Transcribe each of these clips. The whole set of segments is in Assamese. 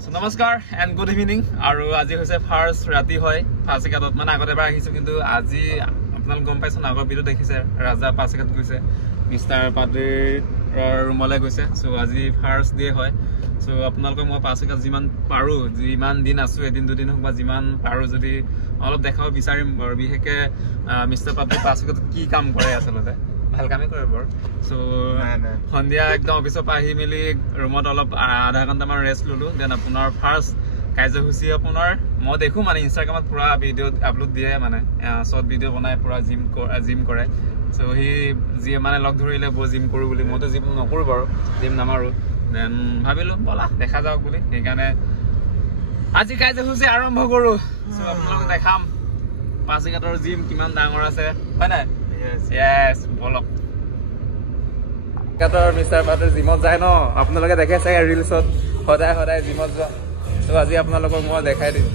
নমস্কাৰ এণ্ড গুড ইভিনিং আৰু আজি হৈছে ফাৰ্ষ্ট ৰাতি হয় পাছিঘাটত মানে আগতে এবাৰ আহিছোঁ কিন্তু আজি আপোনালোক গম পাইছোঁ আগৰ ভিডিঅ' দেখিছে ৰাজা পাছিঘাট গৈছে মিষ্টাৰ পাদ্ৰীৰ ৰুমলৈ গৈছে চ' আজি ফাৰ্ষ্ট ডে হয় চ' আপোনালোকক মই পাছিঘাট যিমান পাৰোঁ যিমান দিন আছোঁ এদিন দুদিন হওক বা যিমান পাৰোঁ যদি অলপ দেখাব বিচাৰিম বাৰু বিশেষকৈ মিষ্টাৰ পাদ্ৰী পাছিঘাটত কি কাম কৰে আচলতে ভাল কামেই কৰে বাৰু চ' সন্ধিয়া একদম অফিচৰ পৰা আহি মেলি ৰুমত অলপ আধা ঘণ্টামান ৰেষ্ট ল'লোঁ দেন আপোনাৰ ফাৰ্ষ্ট কাৰ্যসূচী আপোনাৰ মই দেখোঁ মানে ইনষ্টাগ্ৰামত পূৰা ভিডিঅ' আপলোড দিয়ে মানে শ্বৰ্ট ভিডিঅ' বনাই পূৰা জিম কৰে চ' সি যি মানে লগ ধৰিলে বৌ জিম কৰোঁ বুলি মইতো জিম নকৰোঁ বাৰু জিম নামাৰোঁ দেন ভাবিলোঁ ব'লা দেখা যাওক বুলি সেইকাৰণে আজি কাৰ্যসূচী আৰম্ভ কৰোঁ চ' আপোনালোকক দেখাম পাছিঘাটৰ জিম কিমান ডাঙৰ আছে হয় নাই Yes, bolok. Kator Mr. Patter জিমত যায় ন আপোনালোকে দেখে চাগে ৰিলছত সদায় জিমত যোৱা তো আজি আপোনালোকক মই দেখাই দিম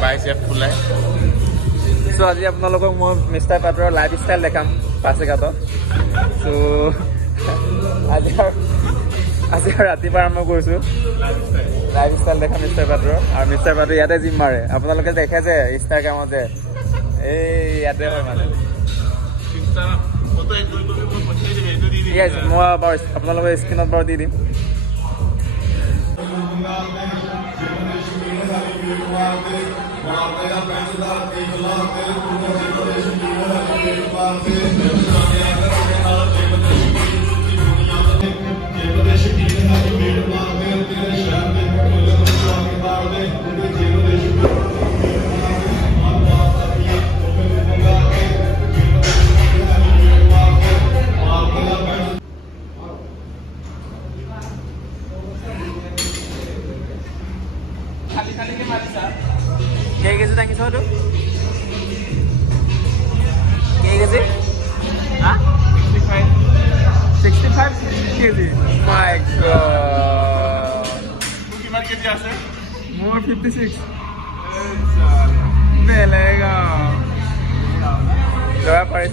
বাইচেপ ফুলাই তো আজি আপোনালোকক মই মিষ্টাৰ পাটৰৰ লাইফ ষ্টাইল দেখাম পাছিঘাটত তো আজি ৰাতিপুৱা আৰম্ভ কৰিছোঁ লাইফ ষ্টাইল দেখা মিষ্টাৰ পাটৰ আৰু মিষ্টাৰ পাটৰ ইয়াতে জিম মাৰে আপোনালোকে দেখে যে ইনষ্টাগ্ৰামত যে এই ইয়াতে হয় মানে মই বাৰু আপোনালোকৰ স্ক্ৰীণত বাৰু দি দিম Kayak gitu tangki sodo? Kayak gitu? Hah? 65 kg. My God. Gimana kg আছে? More 56. Belega. Lower Paris.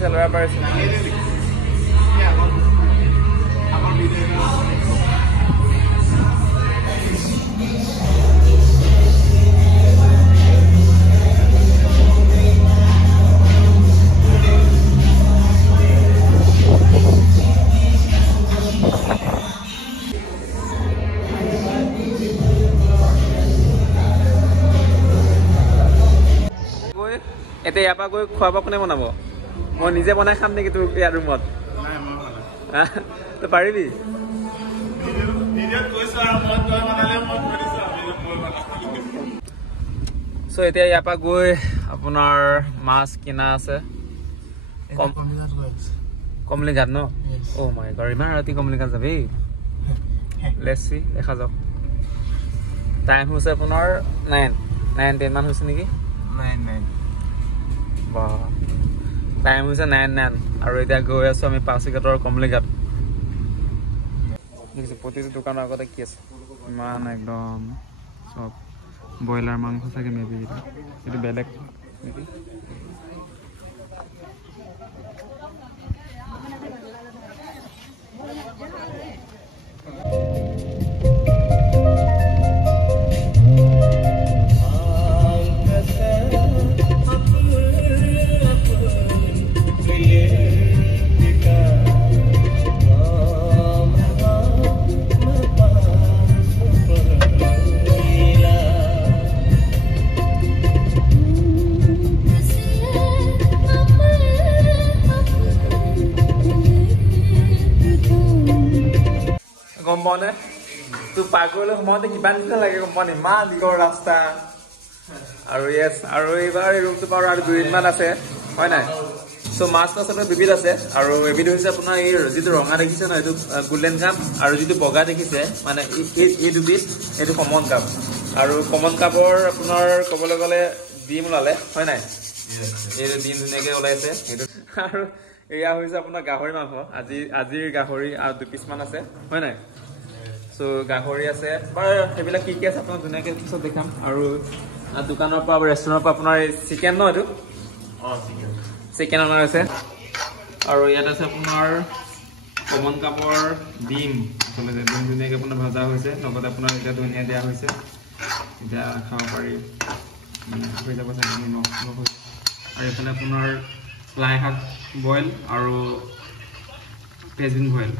এতিয়া ইয়াৰ পৰা গৈ খোৱা বোৱা কোনে বনাব মই নিজে বনাই খাম নেকি তোৰ ইয়াৰ ৰুমত তই পাৰিবি চ' এতিয়া ইয়াৰ পৰা গৈ আপোনাৰ মাছ কিনা আছে কমলিঘাট ন অ' মাই গড ইমান ৰাতি কমলিঘাট যাবি লেটছ চি দেখা যাওক টাইম হৈছে আপোনাৰ 9-10 মান হৈছে নেকি 9 টাইম হৈছে 9 আৰু এতিয়া গৈ আছো আমি পাছিঘাটৰ কমলিঘাট প্ৰতিটো দোকানৰ আগতে কি আছে ইমান একদম চব ব্ৰইলাৰ মাংস চাগে মেবি এইটো বেলেগ নেকি গম পাওঁ নে তোৰ পাৰ্কলৈ সোমাওঁতে কিবা নিচিনা লাগে গম পাওঁ নে ইমান দীঘল ৰাস্তা আৰু য়েছ আৰু এইবাৰ এই ৰুমটো বাৰু আৰু 2 দিনমান আছে হয় নাই চ' মাছটো আচলতে দুবিধ আছে আৰু এবিধ হৈছে আপোনাৰ এই যিটো ৰঙা দেখিছে ন এইটো গোল্ডেন কাপ আৰু যিটো বগা দেখিছে মানে এই দুবিধ এইটো কমন কাপ আৰু কমন কাপৰ আপোনাৰ ক'বলৈ গ'লে ডিম ওলালে হয় নাই এইটো ডিম ধুনীয়াকৈ ওলাইছে সেইটো আৰু এয়া হৈছে আপোনাৰ গাহৰি মাংস আজিৰ গাহৰি আৰু 2 পিচমান আছে হয় নাই চ' গাহৰি আছে বাৰু সেইবিলাক কি আছে আপোনাক ধুনীয়াকৈ পিছত দেখাম আৰু দোকানৰ পৰা ৰেষ্টুৰেণ্টৰ পৰা আপোনাৰ চিকেন ন এইটো চিকেন অনাৰ আছে আৰু ইয়াত আছে আপোনাৰ কমন কাপৰ ডিম আচলতে ডিম ধুনীয়াকৈ আপোনাৰ ভজা হৈছে লগতে আপোনাৰ এতিয়া ধনিয়া দিয়া হৈছে এতিয়া খাব পাৰি মানে হৈ যাব চাগে নিমখ আৰু এইফালে আপোনাৰ লাই শাক বইল আৰু ফ্ৰেঞ্চবিন বইল